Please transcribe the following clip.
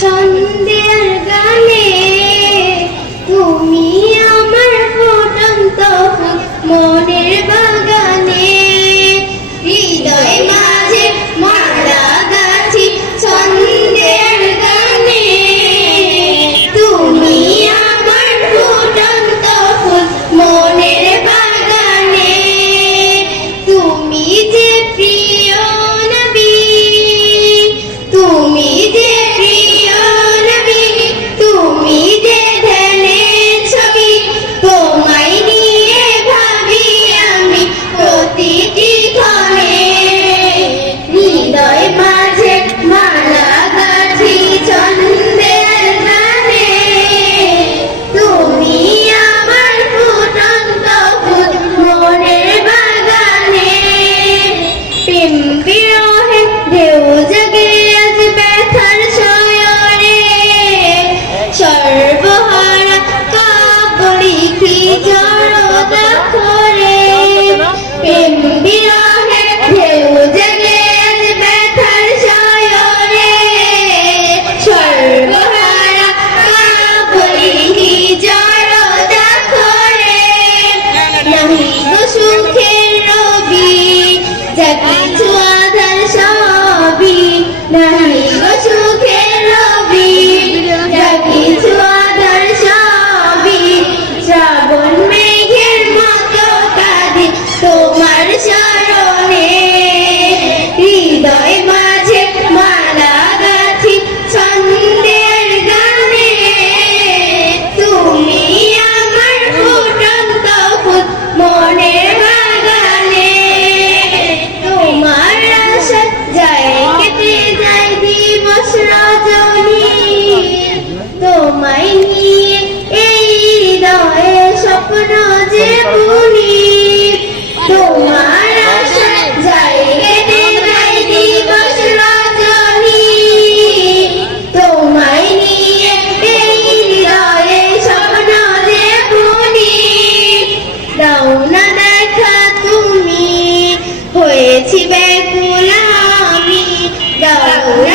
ছন্দের গানে তুমি আমার ফুটন্ত ফুল মনের বাগানে হৃদয় মাঝে মালা গাছি ছন্দের গানে তুমি আমার ফুটন্ত ফুল মনের বাগানে তুমি যে প্রিয় নবী তুমি যে তুমি যে ধ্যানের ছবি তোমায় নিয়ে ভাবি আমি প্রতিটি ক্ষণে হৃদয় মাঝে মালা গাছি ছন্দের গানে তুমি আমার ফুটন্ত ফুল মনের বাগানে প্রেম বিরহে ঢেউ জাগে আজ ব্যথার শয়নে সর্বহারা কাব্য লিখি জড়তা করে প্রেম বিরহে ঢেউ জাগে আজ ব্যথার শয়নে সর্বহারা কাব্য লিখি জড়তা করে নাহি গো সুখের রবি যা কিছু আধার সবই নাহি গো সুখের রবি যা কিছু আধার সবই শ্রাবণ মেঘের মতো কাঁদে তোমার শরণে হৃদয় মাঝে মালা গাছি ছন্দের গানে তুমি আমার ফুটন্ত ফুল মনের বাগানে তোমার আশা যায় কেটে যায় দিবস রজনী তোমায় নিয়ে এই হৃদয়ে স্বপ্ন যে বুনি তোমার আশা যায় কেটে যায় দিবস রজনী তোমায় নিয়ে এই হৃদয়ে স্বপ্ন যে বুনি দাও না দেখা তুমি হয়েছি ব্যাকুল আমি দাও